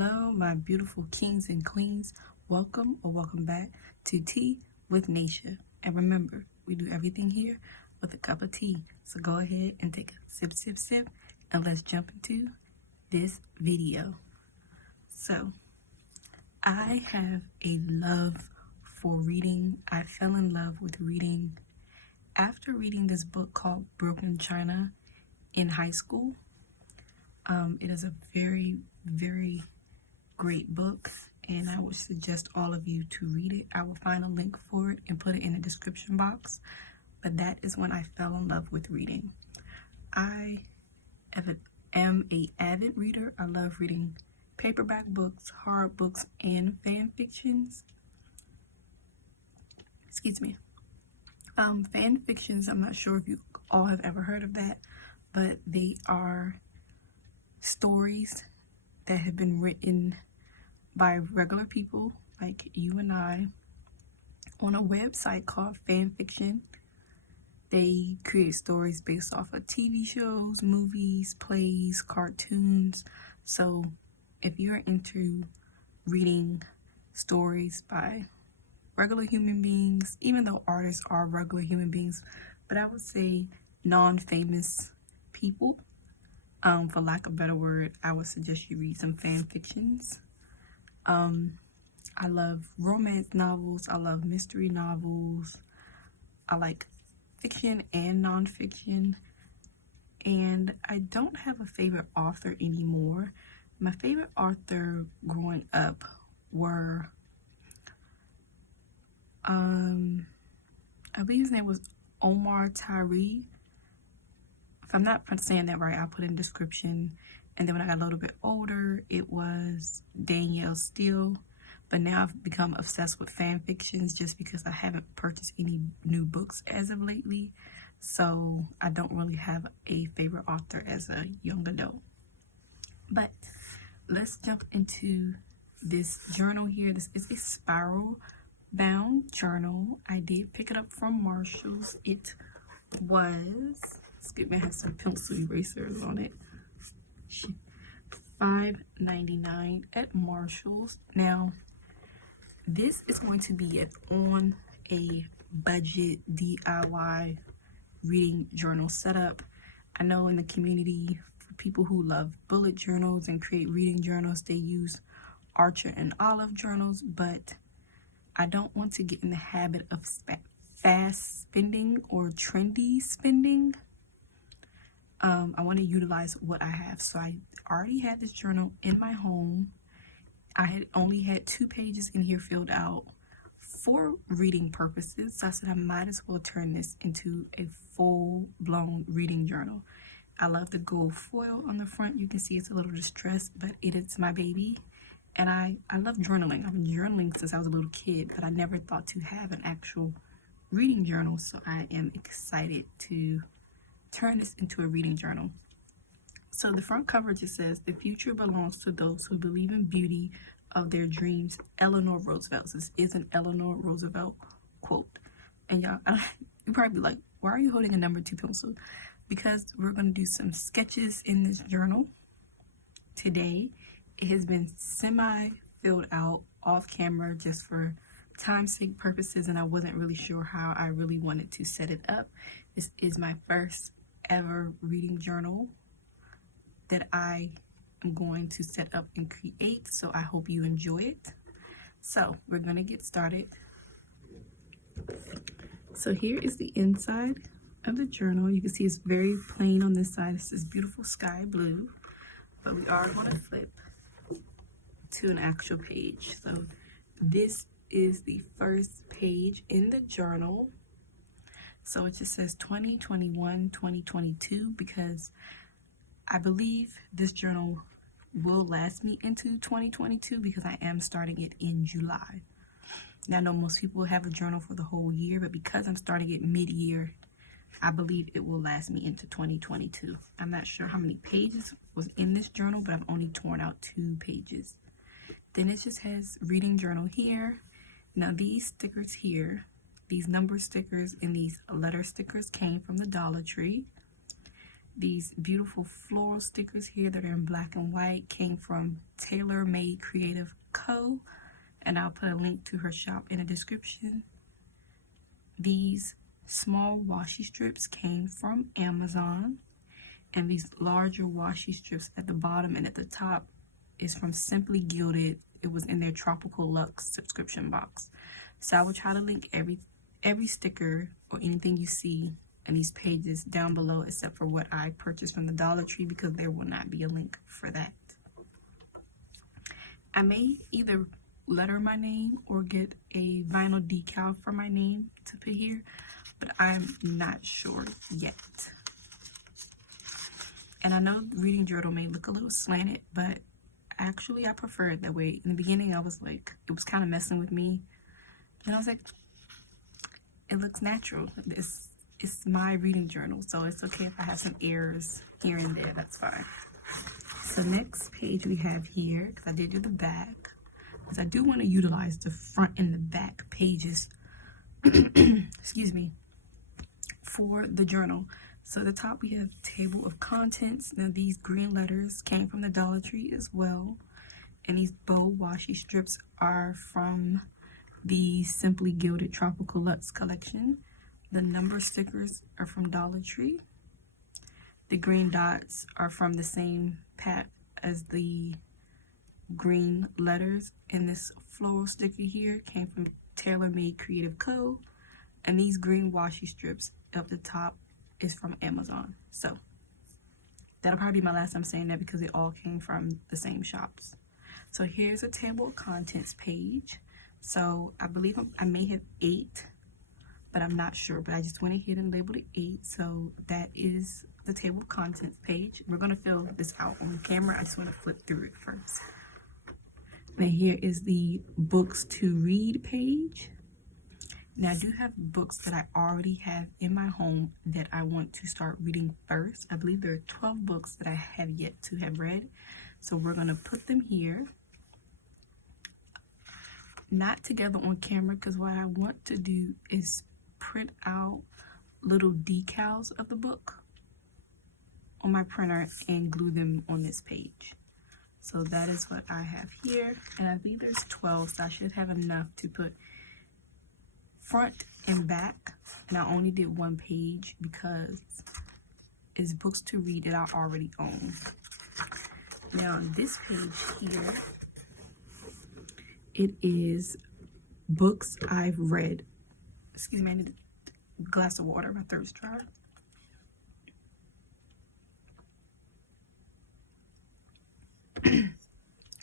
Hello, my beautiful kings and queens. Welcome or welcome back to Tea with Naisha. And remember, we do everything here with a cup of tea. So go ahead and take a sip, sip, sip, and let's jump into this video. So, I have a love for reading. I fell in love with reading after reading this book called Broken China in high school. It is a very, very great book, and I would suggest all of you to read it. I will find a link for it and put it in the description box. But that is when I fell in love with reading. I am an avid reader. I love reading paperback books, hard books, and fan fictions. Excuse me. Fan fictions, I'm not sure if you all have ever heard of that, but they are stories that have been written by regular people like you and I on a website called Fanfiction. They create stories based off of TV shows, movies, plays, cartoons. So if you're into reading stories by regular human beings, even though artists are regular human beings, but I would say non-famous people, for lack of a better word, I would suggest you read some fan fictions. I love romance novels. I love mystery novels. I like fiction and nonfiction. And I don't have a favorite author anymore. My favorite author growing up were, I believe his name was Omar Tyree. If I'm not saying that right, I'll put in the description. And then when I got a little bit older, it was Danielle Steele. But now I've become obsessed with fan fictions just because I haven't purchased any new books as of lately. So I don't really have a favorite author as a young adult. But let's jump into this journal here. This is a spiral bound journal. I did pick it up from Marshall's. It was, excuse me, I have some pencil erasers on it. $5.99 at Marshall's. Now, this is going to be on a budget DIY reading journal setup. I know in the community, for people who love bullet journals and create reading journals, they use Archer and Olive journals, but I don't want to get in the habit of fast spending or trendy spending. I want to utilize what I have. So I already had this journal in my home. I had only had 2 pages in here filled out for reading purposes. So I said I might as well turn this into a full-blown reading journal. I love the gold foil on the front. You can see it's a little distressed, but it is my baby. And I love journaling. I've been journaling since I was a little kid, but I never thought to have an actual reading journal. So I am excited to turn this into a reading journal. So the front cover just says, "The future belongs to those who believe in beauty of their dreams, Eleanor Roosevelt." So this is an Eleanor Roosevelt quote. And y'all, you probably be like, why are you holding a number 2 pencil? Because we're going to do some sketches in this journal today. It has been semi-filled out off camera just for time's sake purposes, and I wasn't really sure how I really wanted to set it up. This is my first ever reading journal that I am going to set up and create, so I hope you enjoy it. So we're going to get started. So here is the inside of the journal. You can see it's very plain on this side. This is beautiful sky blue, but we are going to flip to an actual page. So this is the first page in the journal. So it just says 2021, 2022, because I believe this journal will last me into 2022 because I am starting it in July. Now, I know most people have a journal for the whole year, but because I'm starting it mid-year, I believe it will last me into 2022. I'm not sure how many pages was in this journal, but I've only torn out 2 pages. Then it just has reading journal here. Now these stickers here, these number stickers and these letter stickers came from the Dollar Tree. These beautiful floral stickers here that are in black and white came from Tailor Made Creative Co. And I'll put a link to her shop in the description. These small washi strips came from Amazon. And these larger washi strips at the bottom and at the top is from Simply Gilded. It was in their Tropical Luxe subscription box. So I will try to link every sticker or anything you see in these pages down below, except for what I purchased from the Dollar Tree, because there will not be a link for that. I may either letter my name or get a vinyl decal for my name to put here, but I'm not sure yet. And I know the reading journal may look a little slanted, but actually I prefer it that way. In the beginning, I was like, it was kind of messing with me. And I was like, it looks natural. It's my reading journal, so it's okay if I have some errors here and there. That's fine. So next page we have here, because I did do the back, because I do want to utilize the front and the back pages, excuse me, for the journal. So at the top we have table of contents. Now these green letters came from the Dollar Tree as well. And these bow washi strips are from the Simply Gilded Tropical Luxe collection. The number stickers are from Dollar Tree. The green dots are from the same pack as the green letters. And this floral sticker here came from Tailor Made Creative Co. And these green washi strips up the top is from Amazon. So that'll probably be my last time saying that, because it all came from the same shops. So here's a table of contents page. So I believe I may have 8, but I'm not sure. But I just went ahead and labeled it 8. So that is the table of contents page. We're going to fill this out on camera. I just want to flip through it first. Now here is the books to read page. Now I do have books that I already have in my home that I want to start reading first. I believe there are 12 books that I have yet to have read. So we're going to put them here. Not together on camera, because what I want to do is print out little decals of the book on my printer and glue them on this page. So that is what I have here. And I think there's 12, so I should have enough to put front and back. And I only did 1 page because it's books to read that I already own. Now on this page here, it is books I've read. Excuse me, I need a glass of water. My throat's dry.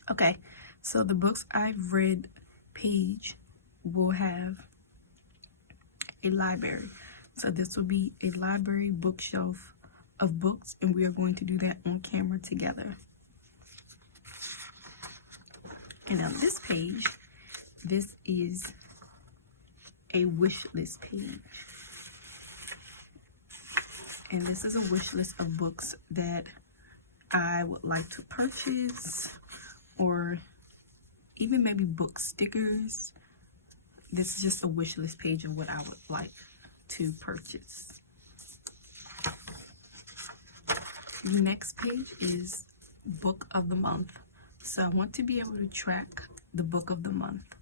Okay, so the books I've read page will have a library. So this will be a library bookshelf of books, and we are going to do that on camera together. And on this page, this is a wish list page. And this is a wish list of books that I would like to purchase, or even maybe book stickers. This is just a wish list page of what I would like to purchase. The next page is book of the month. So I want to be able to track the book of the month.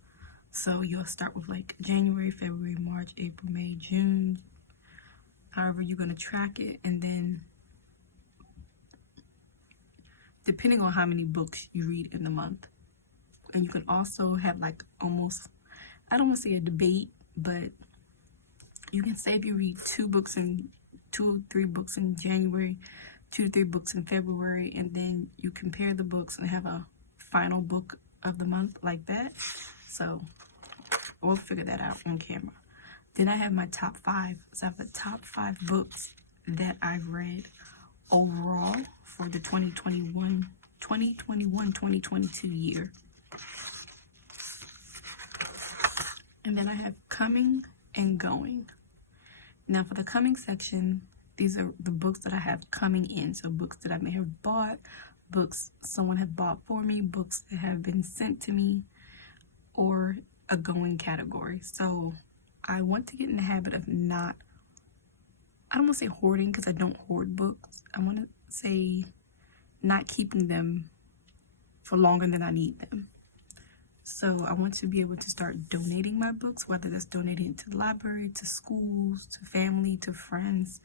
So you'll start with like January, February, March, April, May, June. However you're going to track it, and then depending on how many books you read in the month. And you can also have like almost, I don't want to say a debate, but you can say if you read 2 or 3 books in January, 2 to 3 books in February, and then you compare the books and have a final book of the month like that. So we'll figure that out on camera. Then I have my top 5. So I have the top 5 books that I've read overall for the 2021-2022 year. And then I have coming and going. Now for the coming section, these are the books that I have coming in. So books that I may have bought, books someone have bought for me, books that have been sent to me, or a going category. So I want to get in the habit of I don't want to say hoarding because I don't hoard books. I want to say not keeping them for longer than I need them. So I want to be able to start donating my books, whether that's donating to the library, to schools, to family, to friends,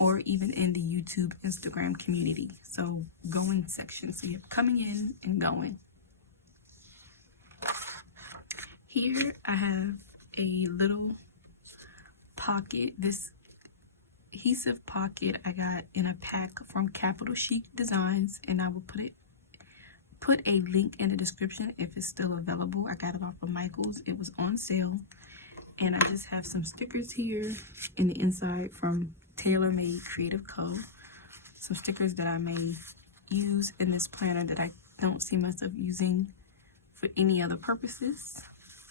or even in the YouTube, Instagram community. So going section. So you have coming in and going. Here I have a little pocket. This adhesive pocket I got in a pack from Capital Chic Designs, and I will put a link in the description if it's still available. I got it off of Michael's. It was on sale. And I just have some stickers here in the inside from TaylorMade Creative Co. Some stickers that I may use in this planner that I don't see myself using for any other purposes.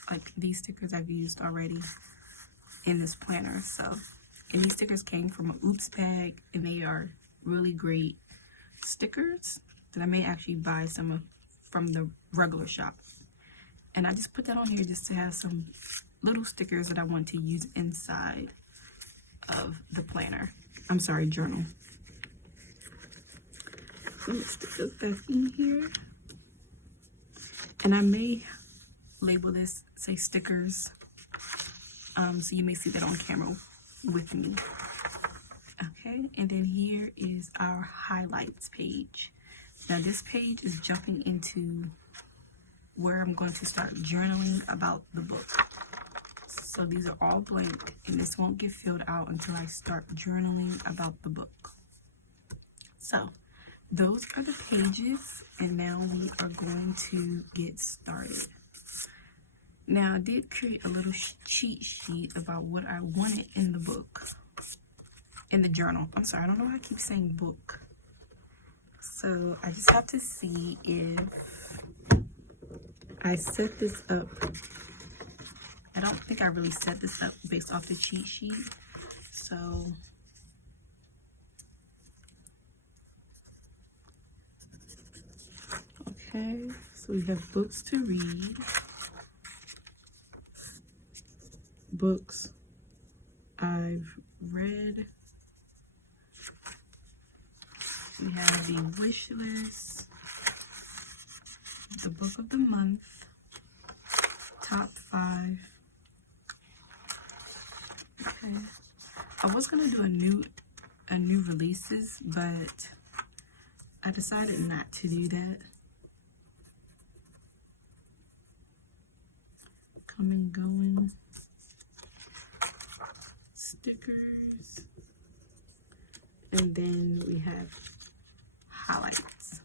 Like these stickers I've used already in this planner. So, and these stickers came from an Oops bag, and they are really great stickers that I may actually buy some from the regular shop. And I just put that on here just to have some little stickers that I want to use inside of the planner. I'm sorry, journal. So let me stick this back in here. And I may label this, say, stickers. So you may see that on camera with me. Okay, and then here is our highlights page. Now this page is jumping into where I'm going to start journaling about the book. So these are all blank, and this won't get filled out until I start journaling about the book. So those are the pages, and now we are going to get started. Now I did create a little cheat sheet about what I wanted in the book, in the journal. I'm sorry, I don't know why I keep saying book. So I just have to see if I set this up. I don't think I really set this up based off the cheat sheet. So okay, so we have books to read, books I've read. We have the wish list, the book of the month, top 5. Okay. I was gonna do a new releases, but I decided not to do that. Coming, going, stickers, and then we have highlights.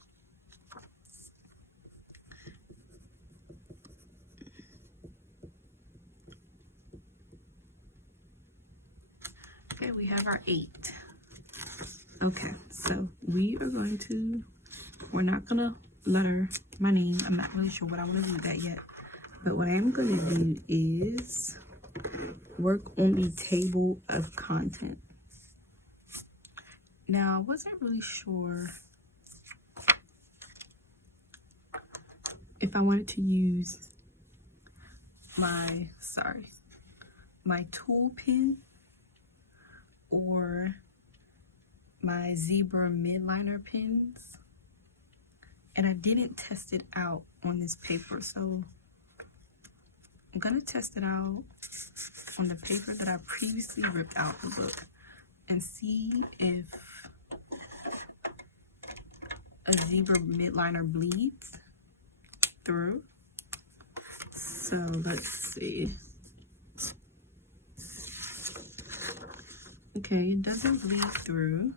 Okay, we have our 8. Okay, so we're not gonna letter my name. I'm not really sure what I want to do with that yet. But what I am gonna do is work on the table of content. Now, I wasn't really sure if I wanted to use my tool pen or my zebra midliner pens, and I didn't test it out on this paper, so I'm gonna test it out on the paper that I previously ripped out the book and see if a zebra midliner bleeds through. So let's see. Okay, it doesn't bleed through.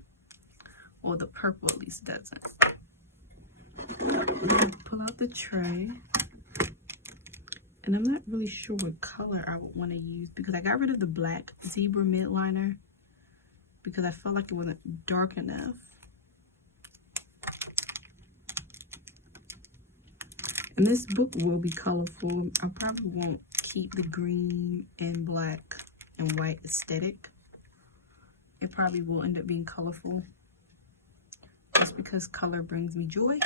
Or the purple at least doesn't. I'm gonna pull out the tray. And I'm not really sure what color I would want to use because I got rid of the black zebra midliner because I felt like it wasn't dark enough. And this book will be colorful. I probably won't keep the green and black and white aesthetic. It probably will end up being colorful just because color brings me joy.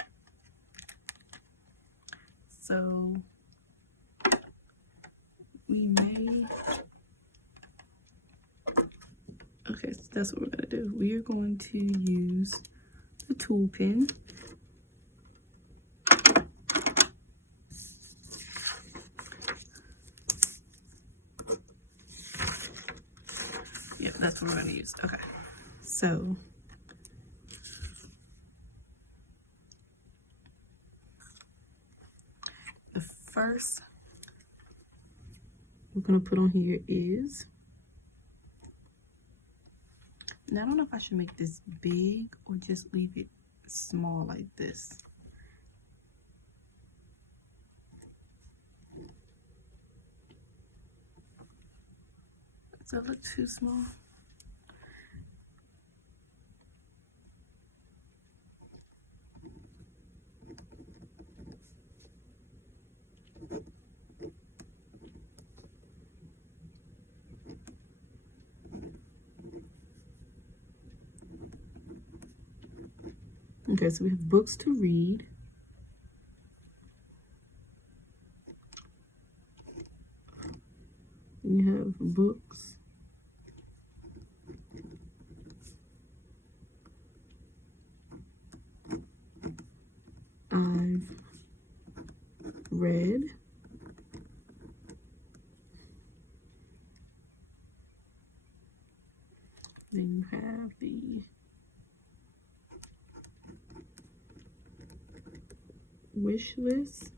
So we may, okay, so that's what we're gonna do. We are going to use the tool pen. Yeah, that's what we're gonna use. Okay, so the first we're gonna put on here is, now I don't know if I should make this big or just leave it small like this. Does it look too small? Okay, so we have books to read. We have books I've read. Then you have the wish list.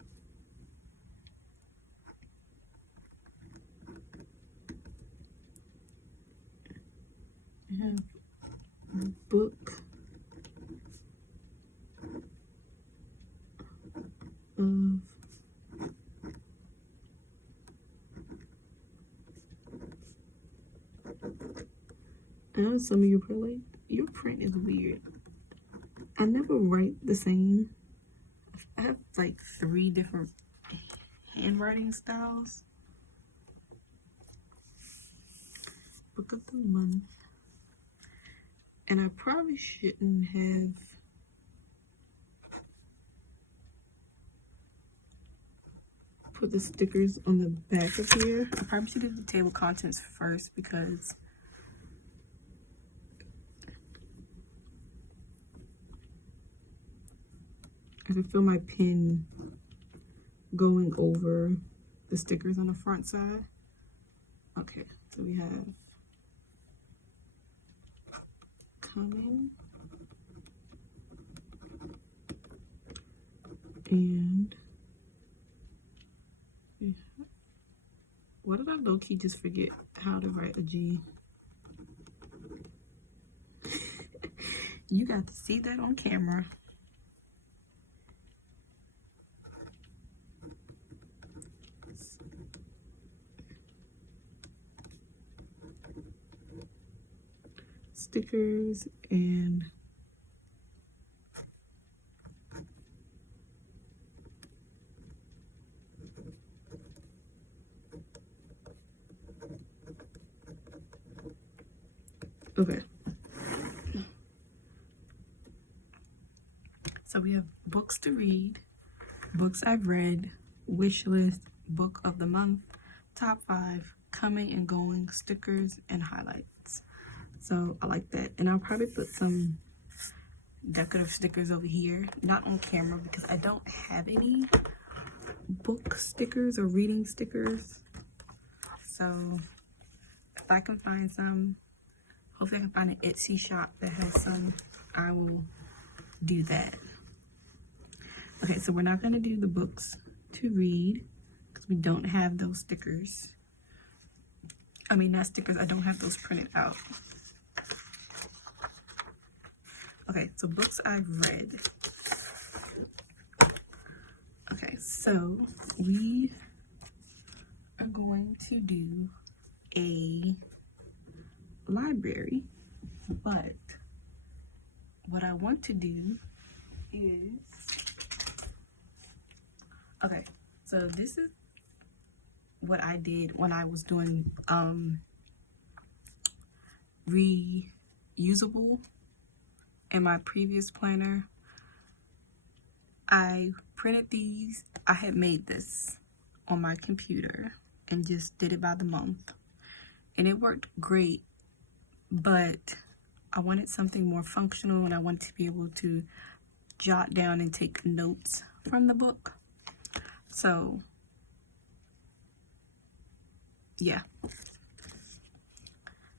You have book of I know some of you are probably like, your print is weird. I never write the same. I have like 3 different handwriting styles. Book of the month. And I probably shouldn't have put the stickers on the back of here. I probably should do the table contents first because I can feel my pen going over the stickers on the front side. Okay, so we have coming and what did I low-key just forget how to write a G? You got to see that on camera. Stickers and okay. So we have books to read, books I've read, wish list, book of the month, top 5, coming and going, stickers and highlights. So I like that. And I'll probably put some decorative stickers over here, not on camera because I don't have any book stickers or reading stickers. So if I can find some, hopefully I can find an Etsy shop that has some, I will do that. Okay, so we're not going to do the books to read because we don't have those stickers. I mean, not stickers, I don't have those printed out. Okay, so books I've read. Okay, so we are going to do a library, but what I want to do is, okay, so this is what I did when I was doing reusable in my previous planner. I printed these. I had made this on my computer and just did it by the month, and it worked great, but I wanted something more functional, and I wanted to be able to jot down and take notes from the book. So yeah,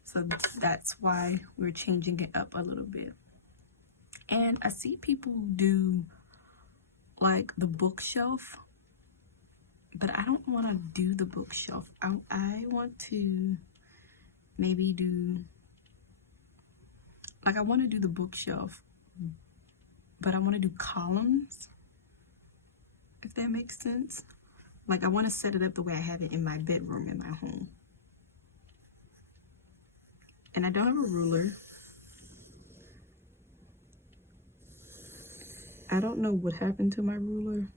so that's why we're changing it up a little bit. And I see people do like the bookshelf, but I don't want to do the bookshelf. I want to maybe do, like, I want to do the bookshelf, but I want to do columns, if that makes sense. Like, I want to set it up the way I have it in my bedroom in my home. And I don't have a ruler. I don't know what happened to my ruler.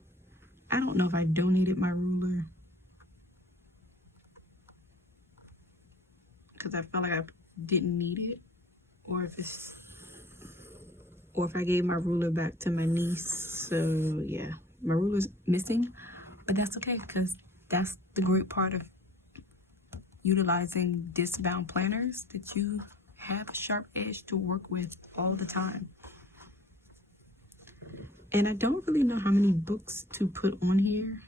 I don't know if I donated my ruler, because I felt like I didn't need it, or if I gave my ruler back to my niece. So yeah, my ruler's missing, but that's okay, because that's the great part of utilizing disc-bound planners, that you have a sharp edge to work with all the time. And I don't really know how many books to put on here,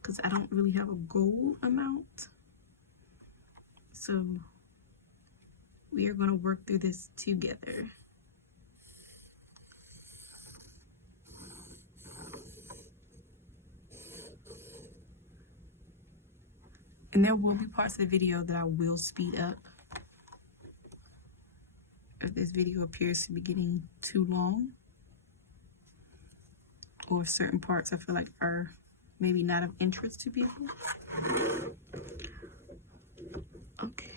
because I don't really have a goal amount. So we are going to work through this together. And there will be parts of the video that I will speed up if this video appears to be getting too long, or certain parts I feel like are maybe not of interest to people. Okay.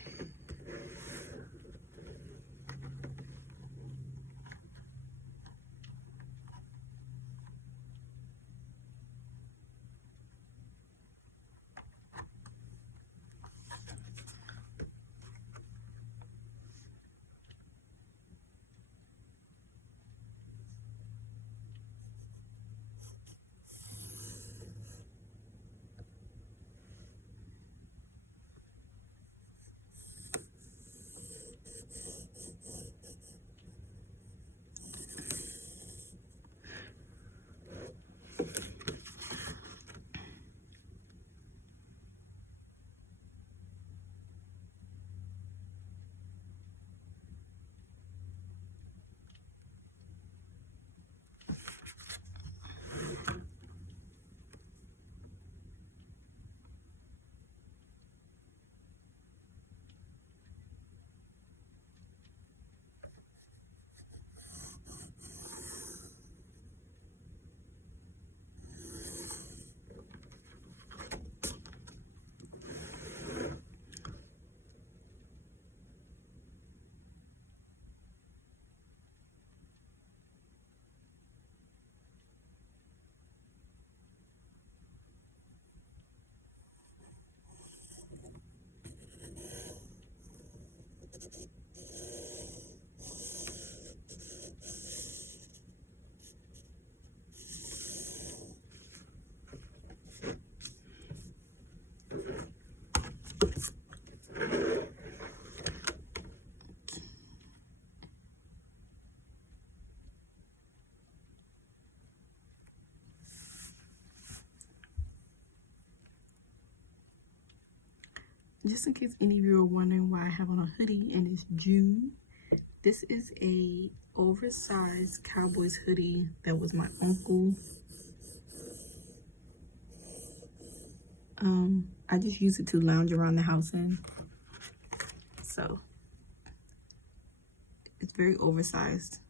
Just in case any of you are wondering why I have on a hoodie and it's June, this is a oversized Cowboys hoodie that was my uncle. I just use it to lounge around the house in. So it's very oversized.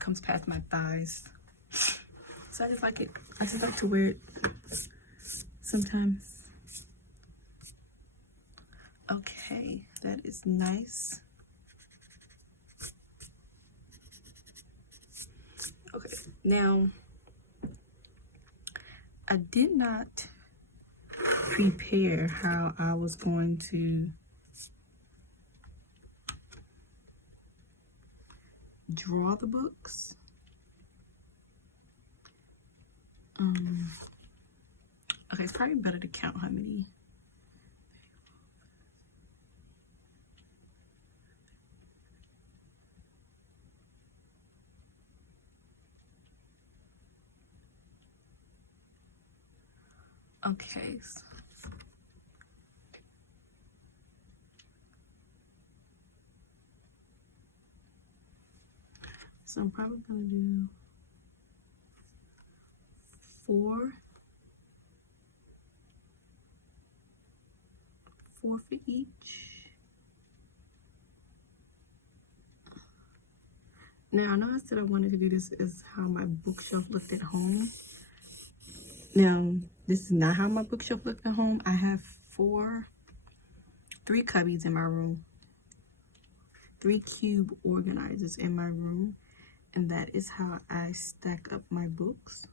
Comes past my thighs. So I just like it. I just like to wear it sometimes. Okay, that is nice. Okay, now I did not prepare how I was going to draw the books. Okay, it's probably better to count how many. Okay. So I'm probably gonna do 4 for each. Now I know I said I wanted to do this as how my bookshelf looked at home. Now this is not how my bookshelf looked at home. I have 3 cubbies in my room, 3 cube organizers in my room, and that is how I stack up my books.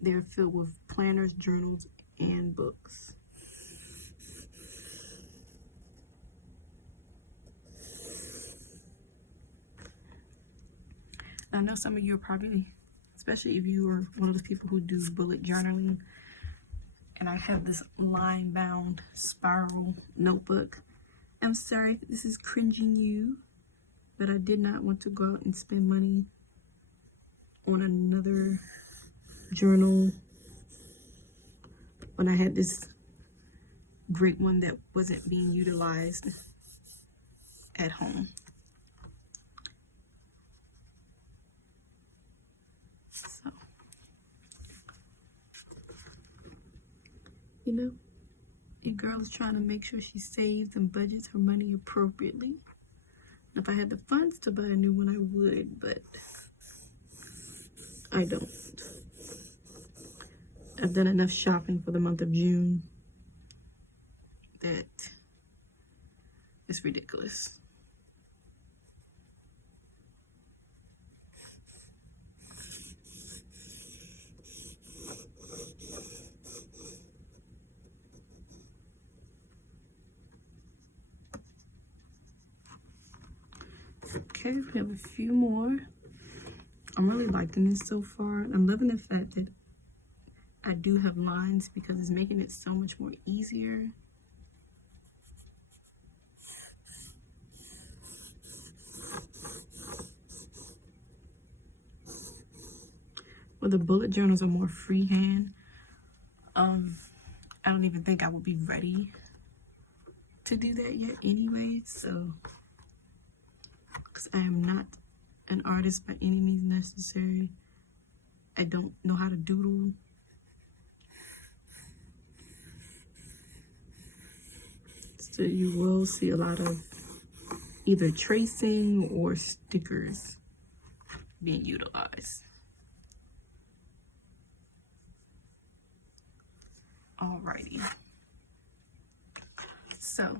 They're filled with planners, journals, and books. I know some of you are probably, especially if you are one of those people who do bullet journaling, and I have this line bound spiral notebook. I'm sorry if this is cringing you, but I did not want to go out and spend money on another journal when I had this great one that wasn't being utilized at home. So, you know, your girl is trying to make sure she saves and budgets her money appropriately. If I had the funds to buy a new one, I would, but I don't. I've done enough shopping for the month of June that it's ridiculous. Okay, we have a few more. I'm really liking this so far. I'm loving the fact that I do have lines because it's making it so much more easier. Well, the bullet journals are more freehand. I don't even think I would be ready to do that yet anyway, so, because I am not an artist by any means necessary. I don't know how to doodle. So you will see a lot of either tracing or stickers being utilized. Alrighty. So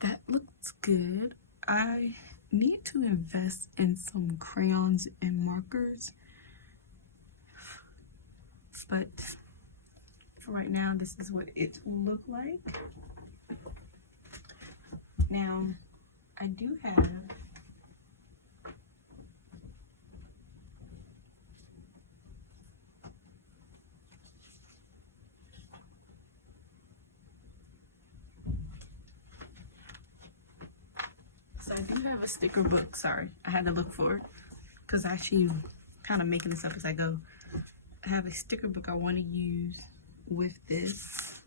that looks good. I need to invest in some crayons and markers, but for right now, this is what it will look like. Now, I do have a sticker book. Sorry, I had to look for it because I actually kind of making this up as I go. I have a sticker book I want to use with this.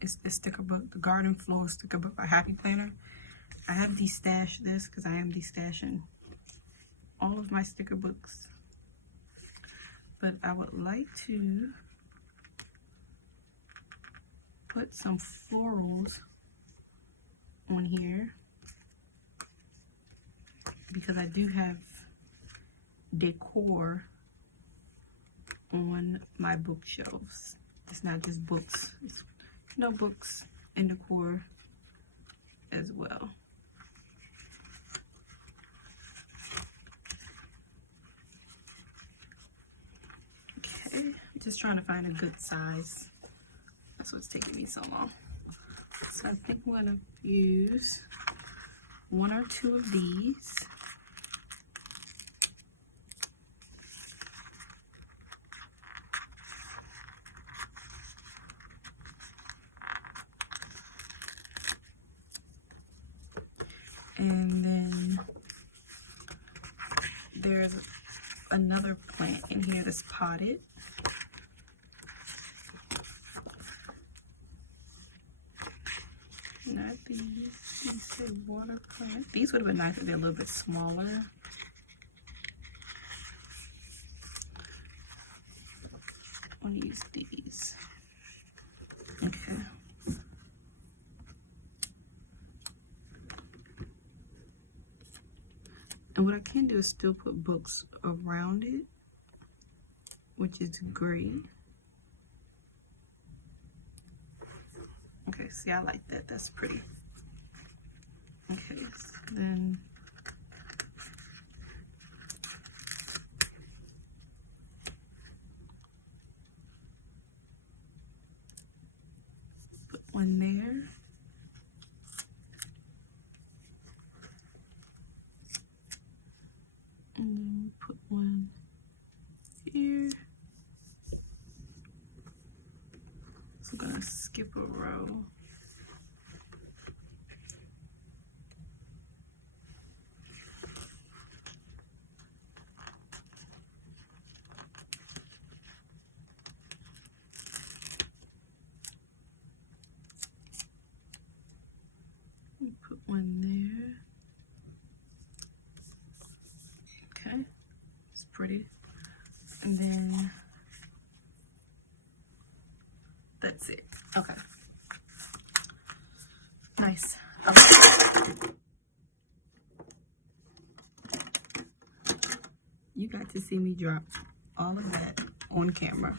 It's the sticker book, the Garden Floor sticker book by Happy Planner. I have destashed this because I am destashing all of my sticker books, but I would like to put some florals on here because I do have decor on my bookshelves. It's not just books, it's notebooks and decor as well. Okay, I'm just trying to find a good size. That's what's taking me so long. So I think I'm gonna use 1 or 2 of these. And then there's another plant in here that's potted. Not these. These say water plant. These would have been nice if they're a little bit smaller. I'll use these. Okay. And what I can do is still put books around it, which is gray. Okay, see, I like that. That's pretty. Okay, so then put one there. And then put one here. So I'm gonna skip a row. Put one there. Okay, it's pretty. And then that's it. Okay. Nice. Okay. You got to see me drop all of that on camera.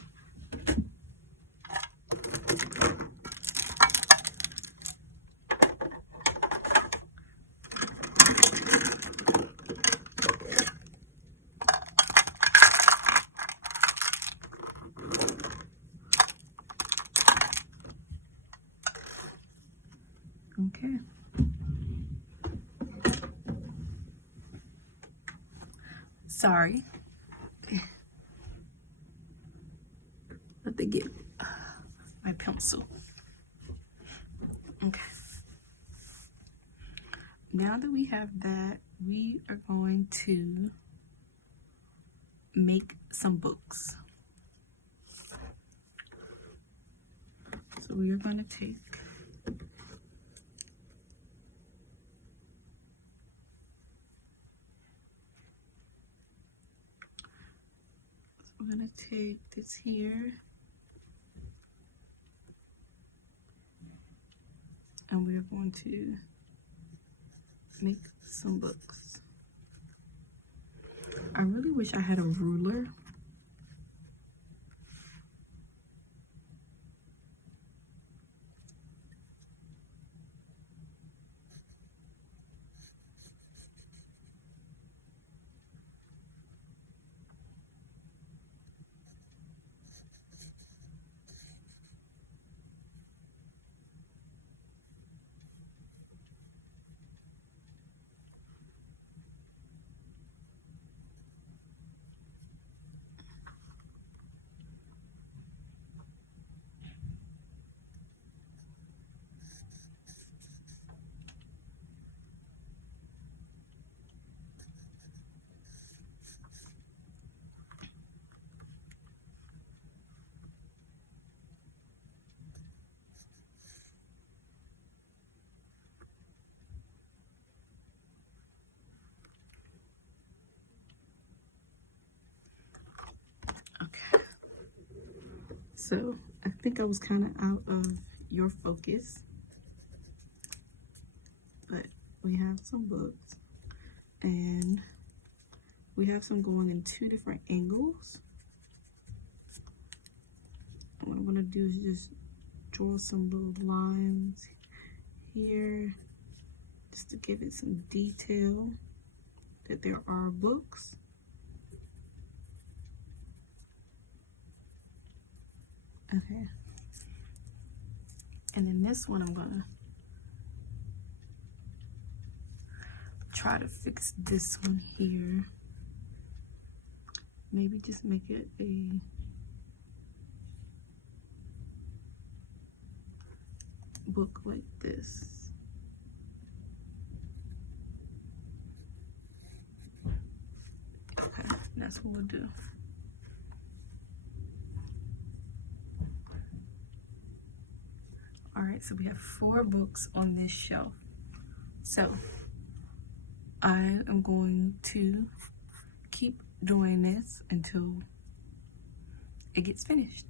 Okay. Sorry. Let me get my pencil. Okay. Now that we have that, we are going to make some books. So we are going to take I'm going to take this here and we're going to make some books. I really wish I had a ruler. Okay. So I think I was kind of out of your focus, but we have some books and we have some going in 2 different angles. And what I'm going to do is just draw some little lines here just to give it some detail that there are books. Okay. And then this one I'm gonna try to fix this one here. Maybe just make it a book like this. Okay, now that's what we'll do. All right, so we have 4 books on this shelf. So I am going to keep doing this until it gets finished.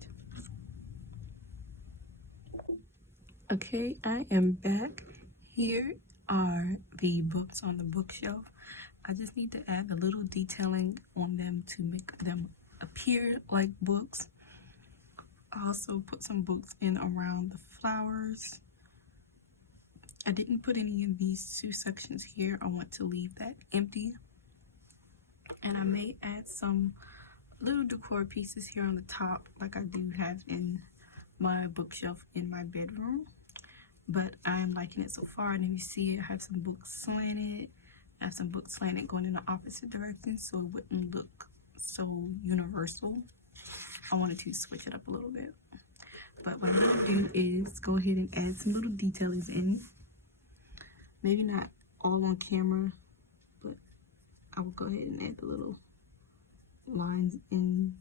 Okay, I am back. Here are the books on the bookshelf. I just need to add a little detailing on them to make them appear like books. I also put some books in around the flowers. I didn't put any of these 2 sections here. I want to leave that empty. And I may add some little decor pieces here on the top, like I do have in my bookshelf in my bedroom. But I'm liking it so far. And if you see, I have some books slanted. I have some books slanted going in the opposite direction, so it wouldn't look so universal. I wanted to switch it up a little bit. But what I'm going to do is go ahead and add some little details in. Maybe not all on camera, but I will go ahead and add the little lines in.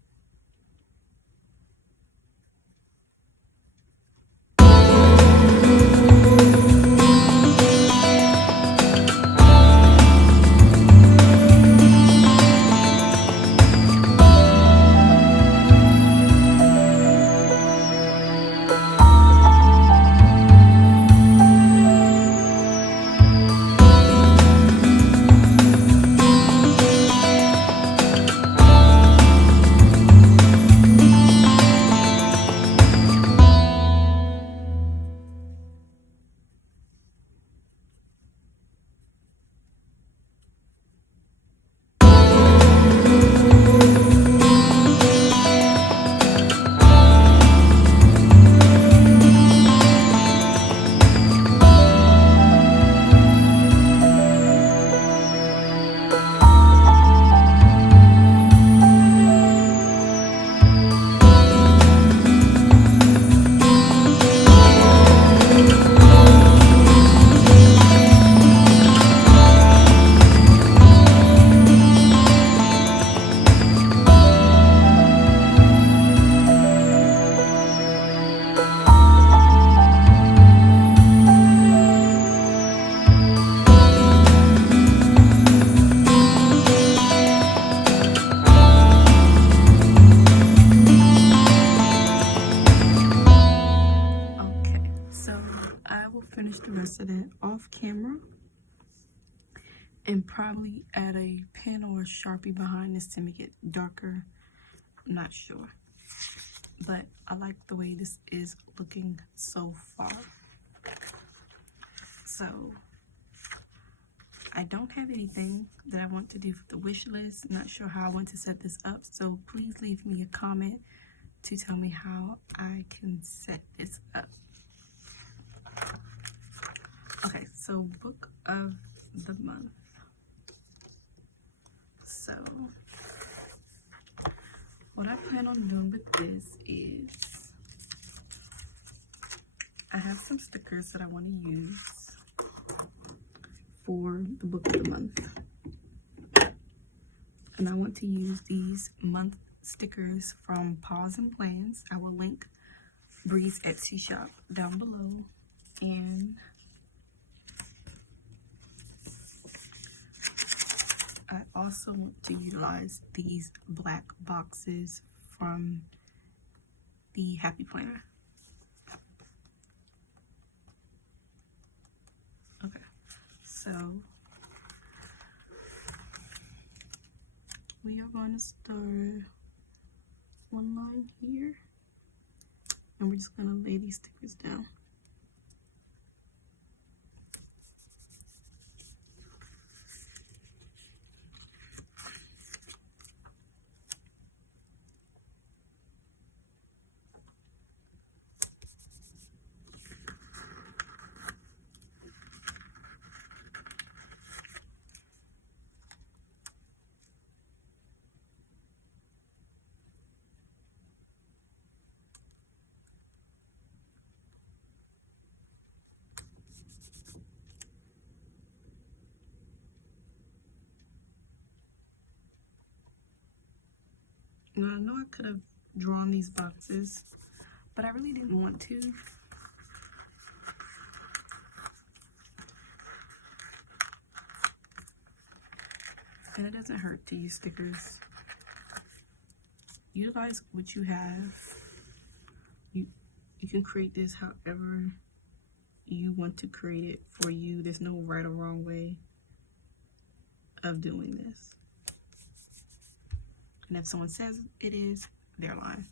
Finish the rest of that off camera and probably add a pen or a Sharpie behind this to make it darker. I'm not sure, but I like the way this is looking so far. So I don't have anything that I want to do for the wish list. I'm not sure how I want to set this up, so please leave me a comment to tell me how I can set this up. Okay, so book of the month. So what I plan on doing with this is I have some stickers that I want to use for the book of the month. And I want to use these month stickers from Paws and Plans. I will link Bree's Etsy shop down below. And I also want to utilize these black boxes from the Happy Planner. Okay, so we are going to start one line here, and we're just going to lay these stickers down. Now, I know I could have drawn these boxes, but I really didn't want to. And it doesn't hurt to use stickers. Utilize what you have. You can create this however you want to create it for you. There's no right or wrong way of doing this. And if someone says it is, they're lying.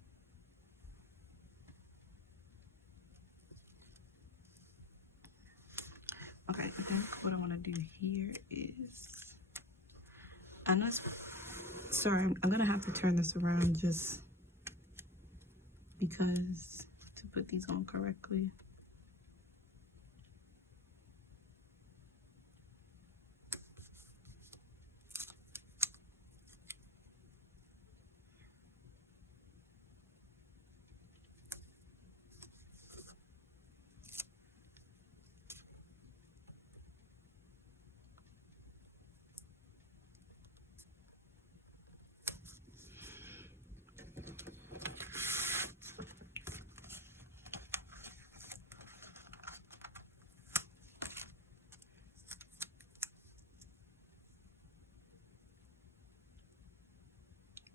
Okay, I think what I want to do here is, sorry, I'm gonna have to turn this around just because to put these on correctly.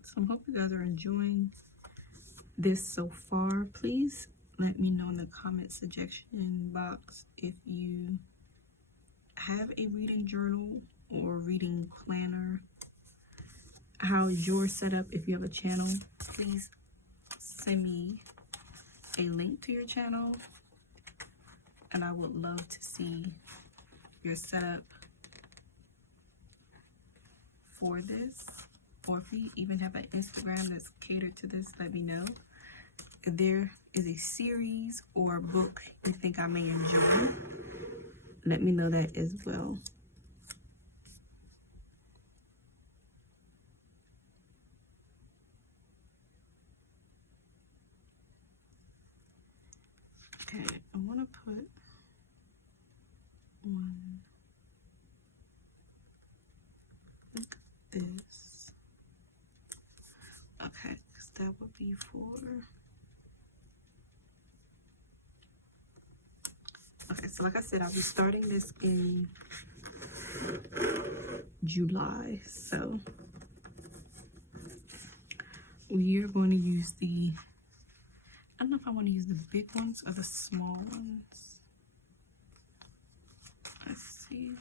So I hope you guys are enjoying this so far. Please let me know in the comment suggestion box if you have a reading journal or reading planner. How is yours set up? If you have a channel, please send me a link to your channel, and I would love to see your setup for this. Or if you even have an Instagram that's catered to this, let me know. If there is a series or a book you think I may enjoy, let me know that as well. Okay, I want to put one like this. Okay, because that would be for... Okay, so like I said, I'll be starting this in July. So we are going to use the... I don't know if I want to use the big ones or the small ones. Let's see.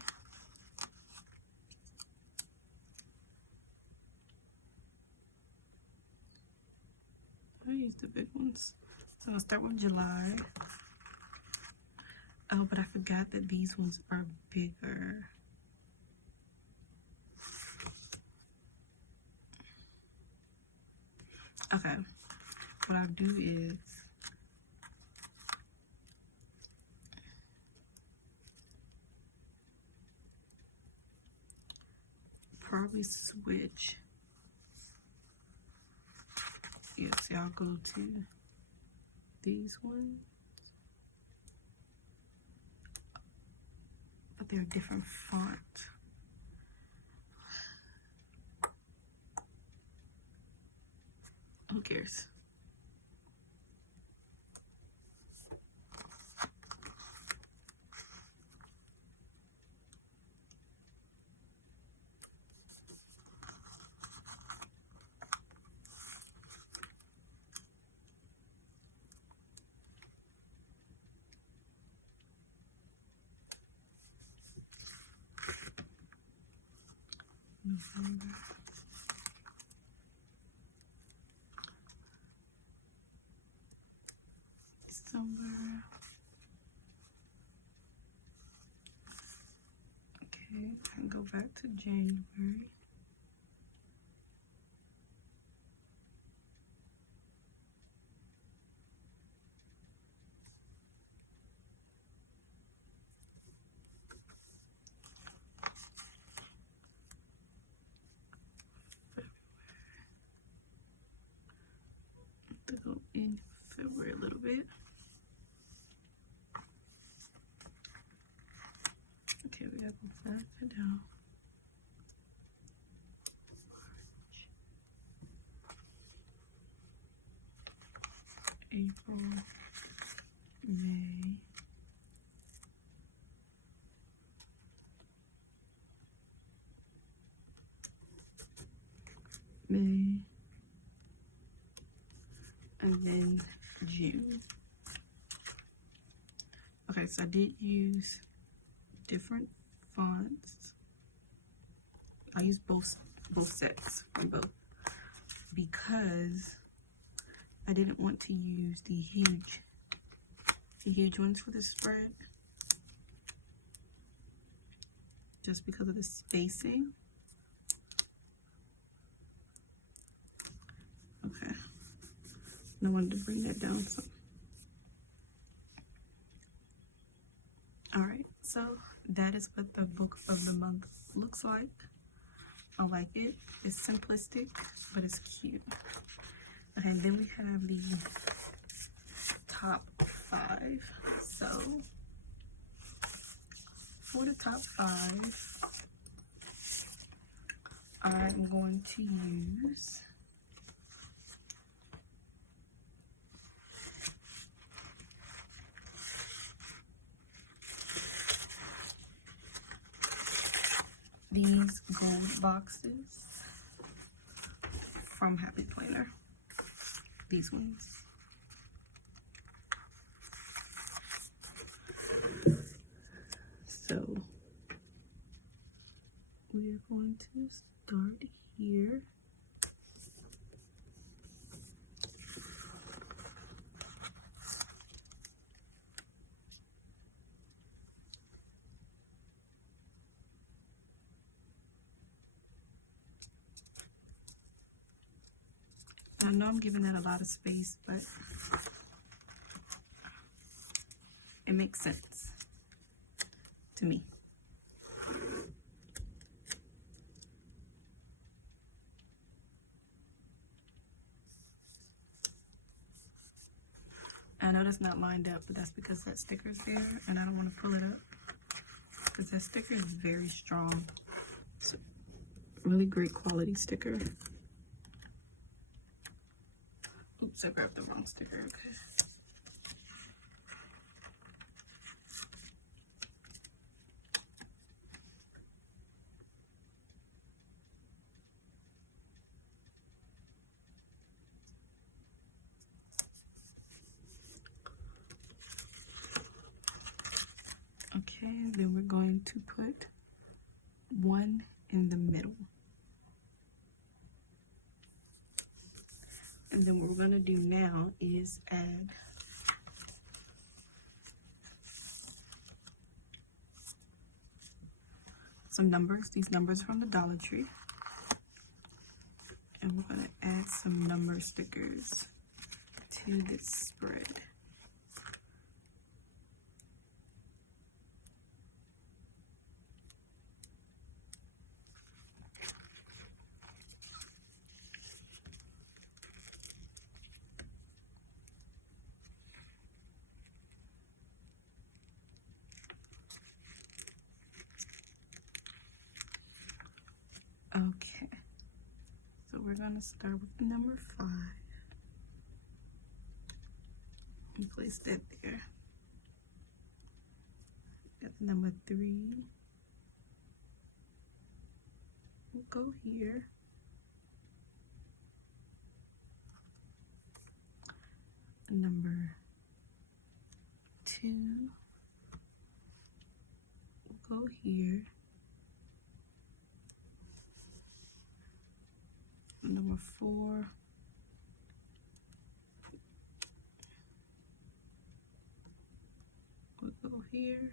I use the big ones. So I'll start with July. Oh, but I forgot that these ones are bigger. Okay, what I'll do is probably switch. Yeah, see, I'll go to these ones. But they're a different font. Who cares? November. December. Okay, I can go back to January. To go in February a little bit. Okay, we gotta go back to down. March. May, and then June. Okay, so I did use different fonts. I used both sets from both because I didn't want to use the huge ones for the spread, just because of the spacing. Okay, and I wanted to bring that down some. All right, so that is what the book of the month looks like. I like it. It's simplistic, but it's cute. Okay, and then we have the top 5. So for the top 5, I'm going to use these gold boxes from Happy Planner. These ones. So we are going to start here. I know I'm giving that a lot of space, but it makes sense to me. I know that's not lined up, but that's because that sticker's there and I don't want to pull it up because that sticker is very strong. It's a really great quality sticker. Oops, I grabbed the wrong sticker. Okay. Okay, then we're going to put one in the middle. And then what we're going to do now is add some numbers. These numbers from the Dollar Tree. And we're going to add some number stickers to this spread. Okay, so we're gonna start with number 5 and place that there. Got number 3. We'll go here. Number 2. We'll go here. Number 4. We'll go here.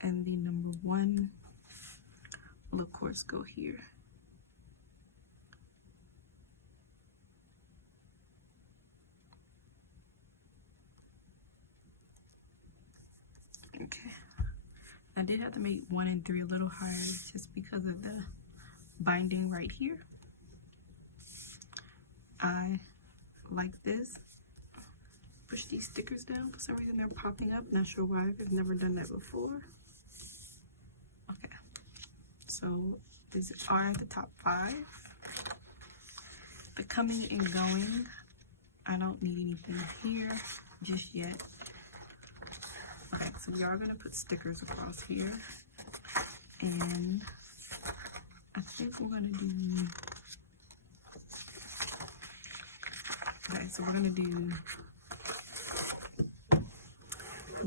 And the number 1 will of course go here. Okay. I did have to make 1 and 3 a little higher just because of the binding right here. I like this. Push these stickers down. For some reason they're popping up. Not sure why. I've never done that before. Okay. So these are the top 5. The coming and going. I don't need anything here just yet. Okay, so we are going to put stickers across here. And I think we're going to do so we're gonna do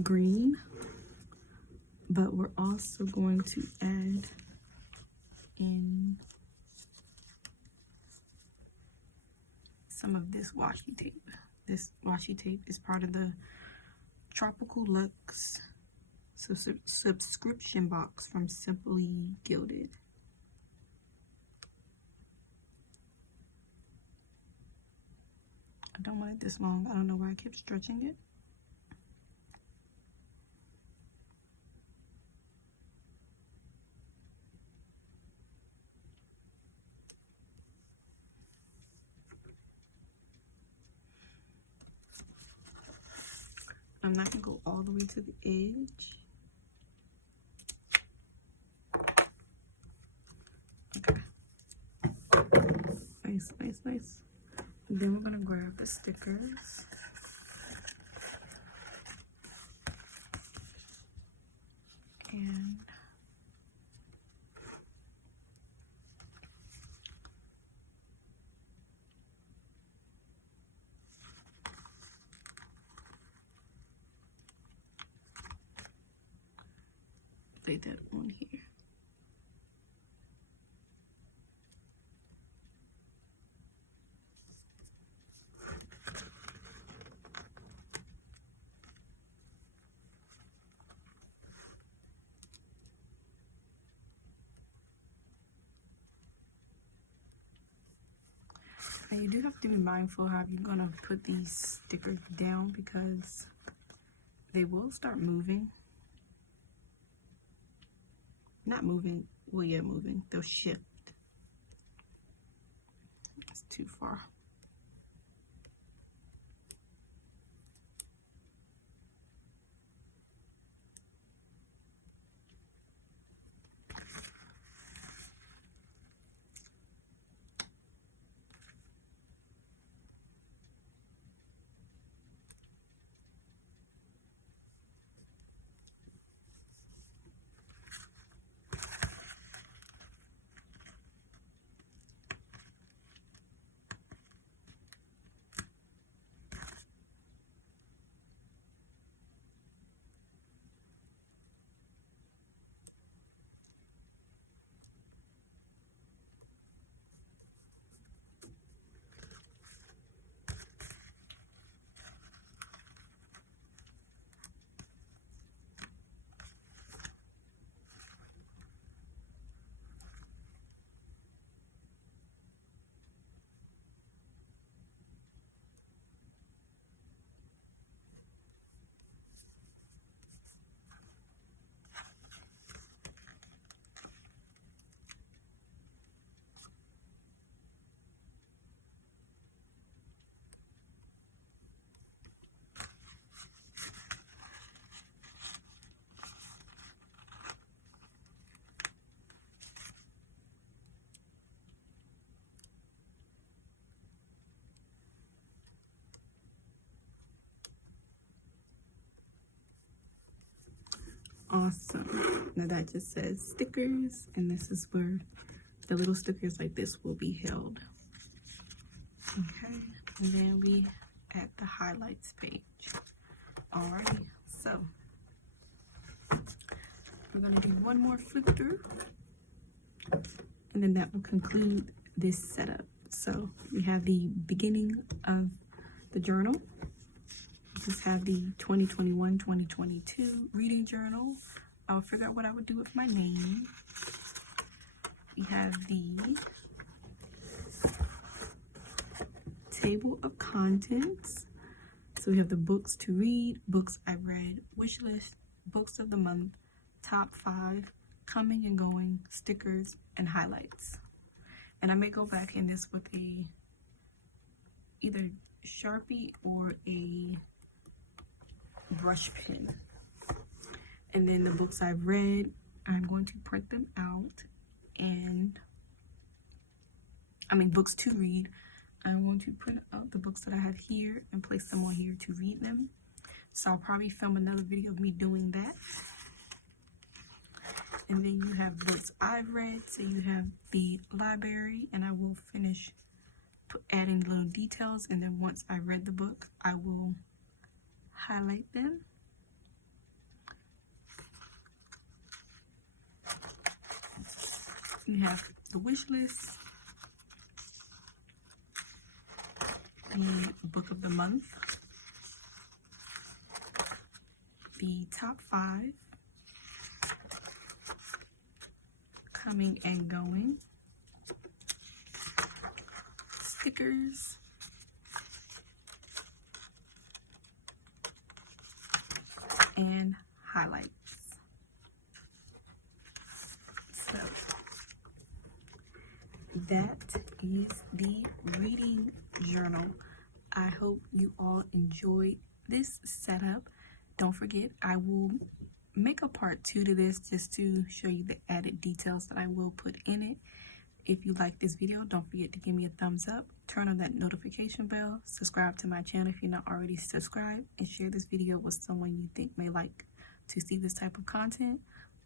green, but we're also going to add in some of this washi tape. This washi tape is part of the Tropical Luxe subscription box from Simply Gilded. I don't want it this long. I don't know why I kept stretching it. I'm not gonna go all the way to the edge. Okay. Nice, nice, nice. And then we're gonna grab the stickers. And lay that on here. Now you do have to be mindful how you're gonna put these stickers down because they will start moving. Not moving, well yeah, moving. They'll shift. It's too far. Awesome. Now that just says stickers, and this is where the little stickers like this will be held. Okay, and then we at the highlights page. Alrighty, so we're gonna do one more flip through, and then that will conclude this setup. So we have the beginning of the journal. Just have the 2021-2022 reading journal. I'll figure out what I would do with my name. We have the table of contents. So we have the books to read, books I read, wish list, books of the month, top 5, coming and going, stickers, and highlights. And I may go back in this with a either Sharpie or a brush pen. And then the books I've read, I'm going to print them out, and books to read. I'm going to print out the books that I have here and place them on here to read them. So I'll probably film another video of me doing that. And then you have books I've read. So you have the library, and I will finish adding little details, and then once I read the book, I will highlight them. You have the wish list, the book of the month, the top 5, coming and going, stickers, and highlights. So that is the reading journal. I hope you all enjoyed this setup. Don't forget, I will make a part 2 to this just to show you the added details that I will put in it. If you like this video, don't forget to give me a thumbs up, turn on that notification bell, subscribe to my channel if you're not already subscribed, and share this video with someone you think may like to see this type of content.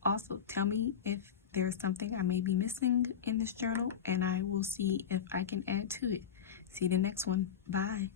Also, tell me if there's something I may be missing in this journal, and I will see if I can add to it. See you in the next one. Bye.